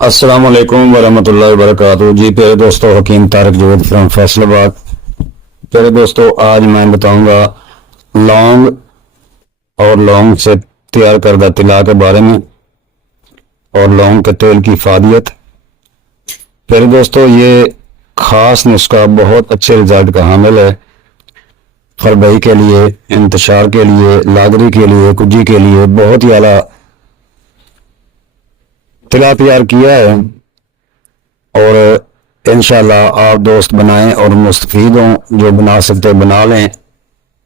السلام علیکم ورحمۃ اللہ وبرکاتہ جی پیارے دوستو، حکیم طارق جوید فرام فیصل آباد۔ پیارے دوستو، آج میں بتاؤں گا لونگ اور لونگ سے تیار کردہ طلا کے بارے میں اور لونگ کے تیل کی افادیت۔ پیارے دوستو، یہ خاص نسخہ بہت اچھے رزلٹ کا حامل ہے۔ خربئی کے لیے، انتشار کے لیے، لاغری کے لیے، کجی کے لیے بہت ہی اعلیٰ طلا تیار کیا ہے، اور انشاءاللہ آپ دوست بنائیں اور مستفید ہوں۔ جو بنا سکتے بنا لیں،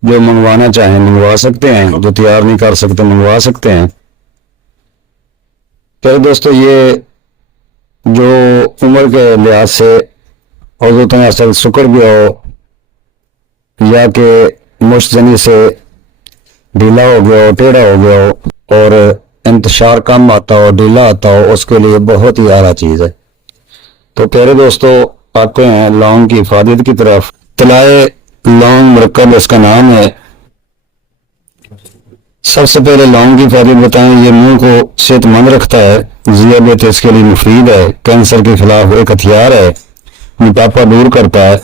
جو منگوانا چاہیں منگوا سکتے ہیں، جو تیار نہیں کر سکتے منگوا سکتے ہیں۔ پھر دوستو، یہ جو عمر کے لحاظ سے عضو اصل سکڑ گیا ہو یا کہ مشتزنی سے ڈھیلا ہو گیا ہو، ٹیڑھا ہو گیا ہو اور انتشار کم آتا ہو، ڈھیلا آتا ہو، اس کے لیے بہت ہی اعلیٰ چیز ہے۔ تو پیارے دوستو، آتے ہیں لونگ کی افادیت کی طرف۔ طلائے لونگ مرکب اس کا نام ہے۔ سب سے پہلے لونگ کی افادیت بتائیں۔ یہ منہ کو صحت مند رکھتا ہے، ذیابیطس اس کے لیے مفید ہے، کینسر کے خلاف ایک ہتھیار ہے، موٹاپا دور کرتا ہے،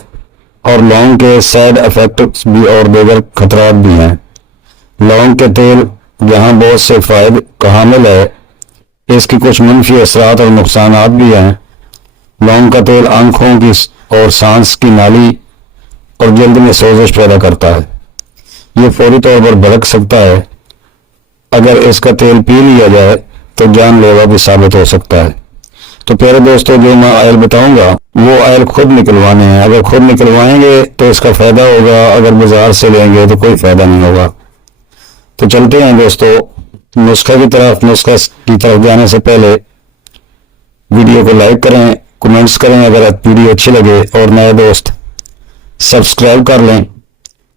اور لونگ کے سائیڈ افیکٹس بھی اور دیگر خطرات بھی ہیں۔ لونگ کے تیل جہاں بہت سے فائدے کا حامل ہے، اس کی کچھ منفی اثرات اور نقصانات بھی ہیں۔ لونگ کا تیل آنکھوں کی اور سانس کی نالی اور جلد میں سوزش پیدا کرتا ہے۔ یہ فوری طور پر بھڑک سکتا ہے۔ اگر اس کا تیل پی لیا جائے تو جان لیوا بھی ثابت ہو سکتا ہے۔ تو پیارے دوستو، جو میں آئل بتاؤں گا وہ آئل خود نکلوانے ہیں۔ اگر خود نکلوائیں گے تو اس کا فائدہ ہوگا، اگر بازار سے لیں گے تو کوئی فائدہ نہیں ہوگا۔ تو چلتے ہیں دوستو نسخہ کی طرف۔ نسخہ کی طرف جانے سے پہلے ویڈیو کو لائک کریں، کمنٹس کریں اگر ویڈیو اچھی لگے، اور نئے دوست سبسکرائب کر لیں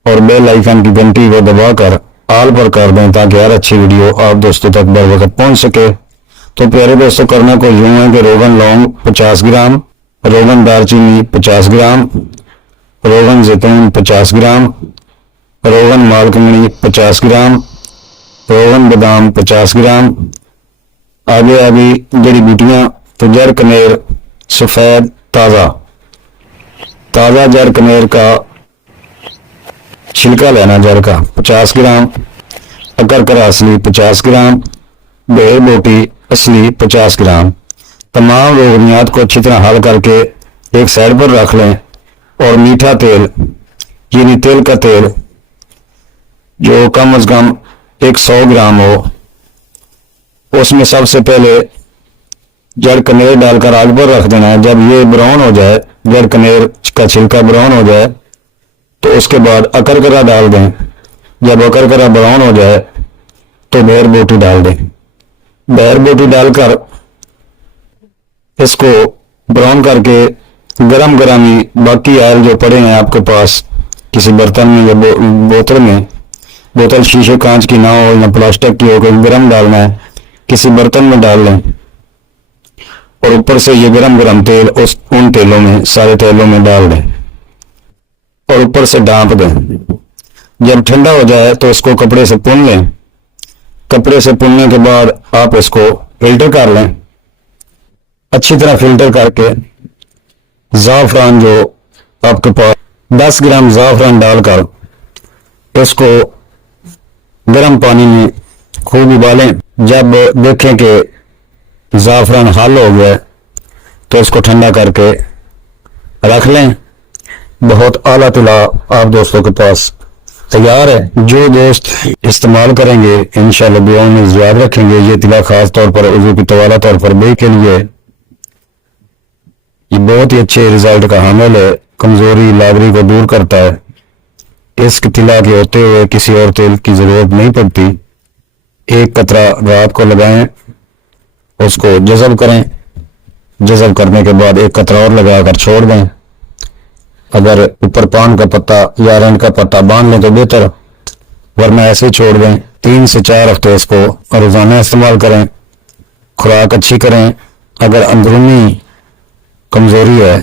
اور بیل آئیکن کی گھنٹی کو دبا کر آل پر کر دیں تاکہ ہر اچھی ویڈیو آپ دوستوں تک بر وقت پہنچ سکے۔ تو پیارے دوستوں، کرنا کو یوں ہے کہ روغن لونگ 50 گرام، روغن دار چینی 50 گرام، روغن زیتون 50 گرام، روغن مال کنگنی 50 گرام، روغن بادام 50 گرام۔ آگے جڑی بوٹیاں تو جڑ کنیر سفید تازہ جڑ کنیر کا چھلکا لینا، جڑ کا 50 گرام، اکرکرا اصلی 50 گرام، بھیڑ بوٹی اصلی 50 گرام۔ تمام روغنیات کو اچھی طرح حل کر کے ایک سائڈ پر رکھ لیں، اور میٹھا تیل یعنی تیل کا تیل جو کم از کم 100 گرام ہو، اس میں سب سے پہلے جڑ کنیر ڈال کر آگ پر رکھ دینا ہے۔ جب یہ براؤن ہو جائے، جڑ کنیر کا چھلکا براؤن ہو جائے تو اس کے بعد اکرکرا ڈال دیں۔ جب اکرکرا براؤن ہو جائے تو بیر بوٹی ڈال دیں۔ بیر بوٹی ڈال کر اس کو براؤن کر کے گرم گرمی باقی آئل جو پڑے ہیں آپ کے پاس کسی برتن میں یا بوتل میں، بوتل شیشے کانچ کی نہ ہو یا پلاسٹک کی ہو، کوئی گرم ڈالنا ہے کسی برتن میں ڈال لیں، اور اوپر سے یہ گرم تیل ان تیلوں میں، سارے تیلوں میں ڈال دیں اور اوپر سے ڈانپ دیں۔ جب ٹھنڈا ہو جائے تو اس کو کپڑے سے پون لیں۔ کپڑے سے پوننے کے بعد آپ اس کو فلٹر کر لیں، اچھی طرح فلٹر کر کے زعفران جو آپ کے پاس 10 گرام زعفران ڈال کر اس کو گرم پانی میں خوب ابالیں۔ جب دیکھیں کہ زعفران حل ہو گیا تو اس کو ٹھنڈا کر کے رکھ لیں۔ بہت اعلیٰ طلا آپ دوستوں کے پاس تیار ہے۔ جو دوست استعمال کریں گے انشاءاللہ دعاؤں میں یاد رکھیں گے۔ یہ طلا خاص طور پر عضو کی طوالہ طور پر بے کے لیے یہ بہت ہی اچھے رزلٹ کا حامل ہے۔ کمزوری لاغری کو دور کرتا ہے۔ اس طلا کے ہوتے ہوئے کسی اور تیل کی ضرورت نہیں پڑتی۔ ایک قطرہ رات کو لگائیں، اس کو جذب کریں، جذب کرنے کے بعد ایک قطرہ اور لگا کر چھوڑ دیں۔ اگر اوپر پان کا پتا یا رنگ کا پتا باندھ لیں تو بہتر، ورنہ ایسے ہی چھوڑ دیں۔ 3 سے 4 ہفتے اس کو روزانہ استعمال کریں۔ خوراک اچھی کریں۔ اگر اندرونی کمزوری ہے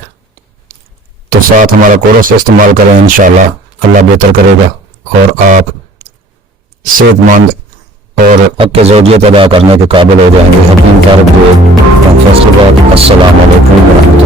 تو ساتھ ہمارا کورس استعمال کریں، انشاءاللہ اللہ بہتر کرے گا اور آپ صحت مند اور حق زوجیت ادا کرنے کے قابل ہو جائیں گے۔ حکیم طارق جوید فیصل آباد۔ السلام علیکم ورحمۃ اللہ